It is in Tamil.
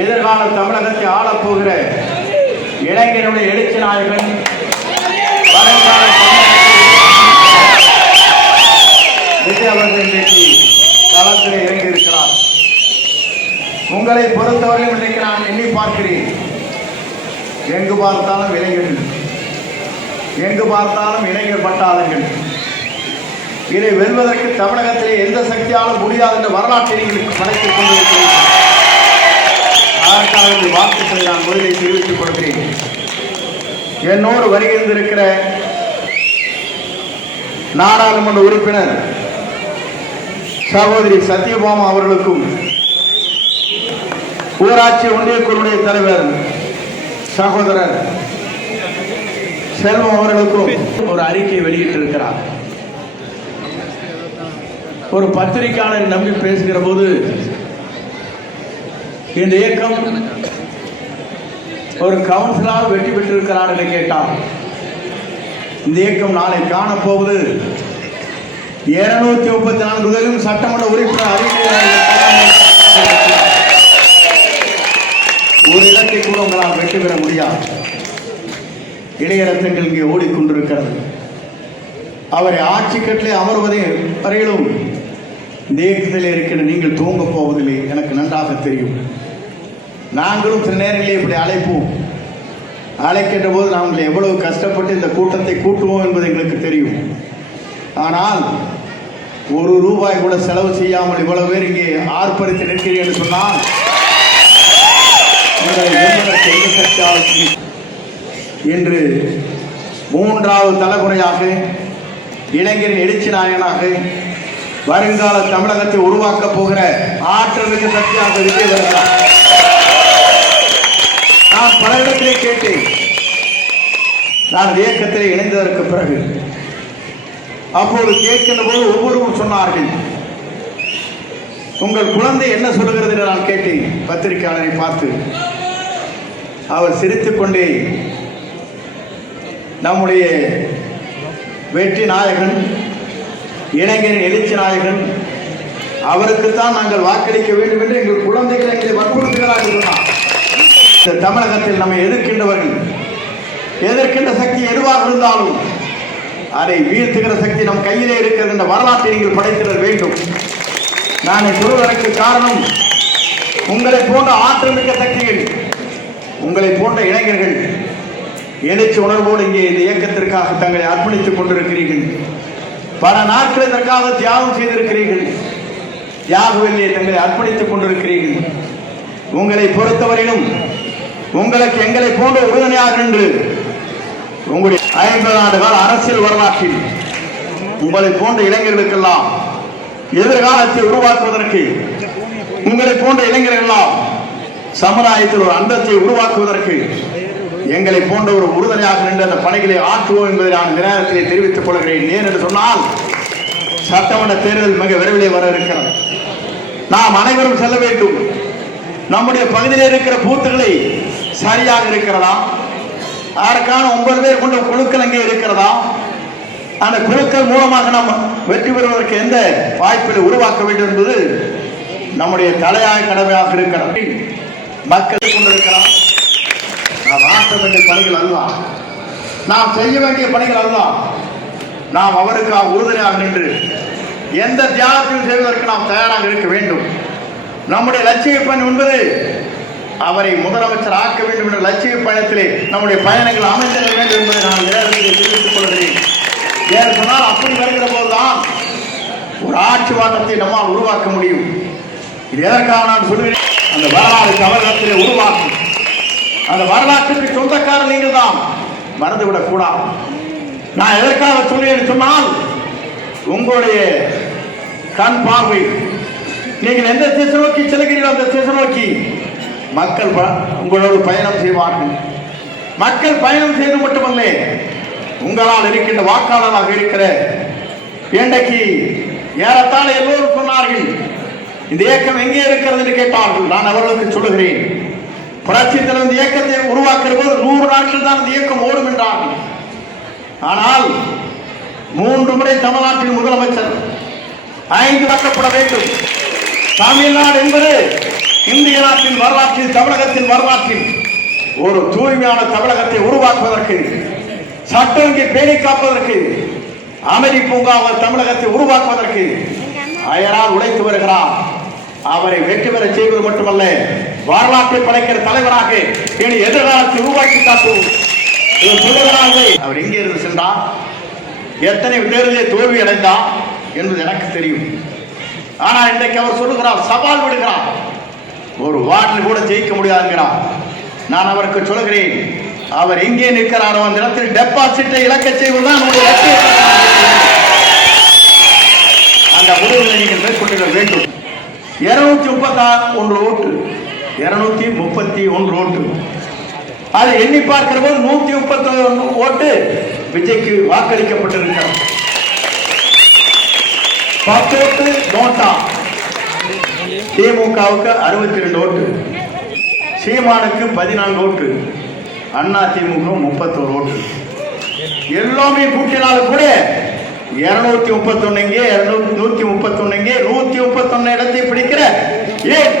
எதிர்கால தமிழகத்தை ஆளப்போகிற இளைஞருடைய எழுச்சி நாயகன் விஜய் அவர்கள் இன்றைக்கு களத்தில் இறங்கி இருக்கிறார். உங்களை பொறுத்தவரையும் இன்றைக்கு நான் எண்ணி பார்க்கிறேன். எங்கு பார்த்தாலும் இளைஞர்கள், எங்கு பார்த்தாலும் இளைஞர் பட்டாளர்கள். இதை வெல்வதற்கு தமிழகத்திலே எந்த சக்தியாலும் முடியாது என்ற வரலாற்றை நீங்கள் படைத்துக் கொண்டிருக்கிறீர்கள். அதற்காக வாழ்த்துக்களை நான் முதலில் தெரிவித்துக் கொள்கிறேன். என்னோடு வருகின்றிருக்கிற நாடாளுமன்ற உறுப்பினர் சகோதரி சத்யபாமா அவர்களுக்கும், ஊராட்சி ஒன்றிய குழுவுடைய தலைவர் சகோதரர் செல்வம் அவர்களுக்கும் ஒரு அறிக்கை வெளியிட்டிருக்கிறார். ஒரு பத்திரிகையாளரை நம்பி பேசுகிற போது இந்த இயக்கம் ஒரு கவுன்சிலராக வெற்றி பெற்றிருக்கிறார் என்று கேட்டார். இந்த இயக்கம் நாளை காணப்போவது 234 முதலும் சட்டமன்ற உறுப்பினர் ஒரு இடத்தை கூட உங்களால் வெற்றி பெற முடியாது. இளையரசங்கள் இங்கே ஓடிக்கொண்டிருக்கிறது. அவரை ஆட்சி கட்டிலே அமர்வதை வரையிலும் இந்த இயக்கத்தில் இருக்கிற நீங்கள் தூங்க போவதில்லை, எனக்கு நன்றாக தெரியும். நாங்களும் சில நேரங்களில் இப்படி அழைப்போம். அழைக்கின்ற போது நாங்கள் எவ்வளவு கஷ்டப்பட்டு இந்த கூட்டத்தை கூட்டுவோம் என்பது எங்களுக்கு தெரியும். ஆனால் ஒரு ரூபாய் கூட செலவு செய்யாமல் இவ்வளவு பேர் இங்கே ஆர்ப்பரித்து நிற்கிறீர்கள் என்று சொன்னால் இன்று 3வது தலைமுறையாக இளைஞரின் எழுச்சி நாயகனாக வருங்கால தமிழகத்தை உருவாக்கப் போகிற ஆற்றல் மிக்க சக்தியாக விஜய் வருகிறார். நான் பல இடத்திலே கேட்டேன். நான் இயக்கத்திலே இணைந்ததற்கு பிறகு அப்போது கேட்கின்ற போது ஒவ்வொருவரும் சொன்னார்கள், உங்கள் குழந்தை என்ன சொல்லுகிறது என்று நான் கேட்டேன். பத்திரிகையாளரை பார்த்து அவர் சிரித்துக் கொண்டே, நம்முடைய வெற்றி நாயகன், இளைஞரின் எழுச்சி நாயகன், அவருக்குத்தான் நாங்கள் வாக்களிக்க வேண்டும் என்று எங்கள் குழந்தைகளை எங்களை வற்புறுத்துகிறார்கள் சொன்னார். இந்த தமிழகத்தில் நம்மை எதிர்க்கின்றவர்கள், எதிர்க்கின்ற சக்தி எதுவாக இருந்தாலும் அதை வீழ்த்துகிற சக்தி நம் கையிலே இருக்கிறது என்ற வரலாற்றை நீங்கள் படைத்திட வேண்டும். நான் சொல்வதற்கு காரணம், உங்களை போன்ற ஆற்றல் மிக்க சக்திகள், உங்களை போன்ற இளைஞர்கள் எழுச்சி உணர்வோடு இங்கே இந்த இயக்கத்திற்காக தங்களை அர்ப்பணித்துக் கொண்டிருக்கிறீர்கள். பல நாட்கள் இதற்காக தியாகம் செய்திருக்கிறீர்கள். தியாகவில்லை தங்களை அர்ப்பணித்துக் கொண்டிருக்கிறீர்கள். உங்களை பொறுத்தவரையிலும் உங்களுக்கு எங்களை போன்ற உறுதுணையாக நின்று உங்களுடைய 50 ஆண்டு கால அரசியல் வரலாற்றில் உங்களை போன்ற இளைஞர்களுக்கெல்லாம் எதிர்காலத்தை உருவாக்குவதற்கு, உங்களை போன்ற இளைஞர்களெல்லாம் சமுதாயத்தில் ஒரு அந்தத்தை உருவாக்குவதற்கு எங்களை போன்ற ஒரு உறுதுணையாக நின்று அந்த பணிகளை ஆற்றுவோம் என்பதை நான் இந்த நேரத்திலே தெரிவித்துக் கொள்கிறேன். ஏன் என்று சொன்னால், சட்டமன்ற தேர்தல் மிக விரைவிலே வர இருக்கிறது. நாம் அனைவரும் செல்ல வேண்டும். நம்முடைய பகுதியில் இருக்கிற பூத்துகளை சரியாக இருக்கிறதா, அதற்கான 9 பேர் கொண்ட குழுக்கள் அங்கே இருக்கிறதா, அந்த குழுக்கள் மூலமாக நாம் வெற்றி பெறுவதற்கு எந்த வாய்ப்பை உருவாக்க வேண்டும் என்பது நம்முடைய தலையாய கடமையாக இருக்கிறது. மக்கள் கொண்டிருக்கிறார். நாம் ஆற்ற வேண்டிய பணிகள் அல்ல, நாம் செய்ய வேண்டிய பணிகள் அல்ல. நாம் அவருக்கு உறுதுணையாக நின்று எந்த தியாகத்தையும் செய்வதற்கு நாம் தயாராக இருக்க வேண்டும். நம்முடைய லட்சிய பணி என்பது அவரை முதலமைச்சர் ஆக்க வேண்டும் என்ற லட்சிய பயணத்திலே நம்முடைய பயணங்கள் அமைந்திட வேண்டும் என்பதை நான் நேரத்தில் தெரிவித்துக் கொள்கிறேன். ஏன் சொன்னால், அப்படி வருகிற போதுதான் ஒரு ஆட்சி மாற்றத்தை நம்மால் உருவாக்க முடியும். இது எதற்காக நான் சொல்கிறேன், அந்த வரலாறு தமிழகத்திலே உருவாக்கும். அந்த வரலாற்றுக்கு சொந்தக்காரர் நீங்கள் தான், மறந்துவிடக் கூடாது. நான் எதற்காக சொல்கிறேன் சொன்னால், உங்களுடைய கண் பார்வை, நீங்கள் எந்த திசை நோக்கி செல்கிறீர்கள் அந்த திசை நோக்கி மக்கள் உங்களோடு பயணம் செய்வார்கள். மக்கள் பயணம் செய்து மட்டுமல்ல, உங்களால் இருக்கின்ற வாக்காளராக இருக்கிற இன்றைக்கு ஏறத்தாழ எல்லோரும் சொன்னார்கள், இந்த இயக்கம் எங்கே இருக்கிறது என்று கேட்டார்கள். நான் அவர்களுக்கு சொல்லுகிறேன், புரட்சி தலைவர் இந்த இயக்கத்தை உருவாக்குற போது 100 நாட்கள் தான் இந்த இயக்கம் ஓடும் என்றார்கள். ஆனால் 3 முறை தமிழ்நாட்டின் முதலமைச்சர் 5 வாக்கப்பட வேண்டும். தமிழ்நாடு என்பது இந்திய நாட்டின் வரலாற்றில், தமிழகத்தின் வரலாற்றில் ஒரு தூய்மையான தமிழகத்தை உருவாக்குவதற்கு, சட்டங்கை பேணி காப்பதற்கு, அமைதி பூங்காவல் தமிழகத்தை உருவாக்குவதற்கு அயரால் உழைத்து வருகிறார். அவரை வெற்றி பெற செய்வது மட்டுமல்ல, வரலாற்றை படைக்கிற தலைவராக இனி எதிர்காலத்தை உருவாக்கி காட்டுவோம். அவர் எங்கே இருந்து சென்றார், எத்தனை தேர்தலில் தோல்வி அடைந்தார் என்பது எனக்கு தெரியும். ஆனால் இன்றைக்கு அவர் சொல்லுகிறார், சவால் விடுகிறார், ஒரு வார்டில் கூட ஜெயிக்க முடியாதுங்கிறார். நான் அவருக்கு சொல்கிறேன், அவர் எங்கே நிற்கிறாரோ அந்த இடத்தில் டெபாசிட்டை இழக்க செய்வதுதான் அந்த முடிவுகளை நீங்கள் மேற்கொள்ள வேண்டும். 231 ஓட்டு, 231 ஓட்டு, அதை எண்ணி பார்க்கிற போது 131 ஓட்டு விஜய்க்கு வாக்களிக்கப்பட்டிருக்கிறது. 10 ஓட்டு நோட்டா. திமுகவுக்கு 62 ஓட்டு, சீமானுக்கு 14 ஓட்டு, அண்ணா திமுக 31 ஓட்டு. எல்லாமே கூட்டினாலும் கூட 231 இங்கே, 131 இங்கே, 131 இடத்தை பிடிக்கிற ஏன்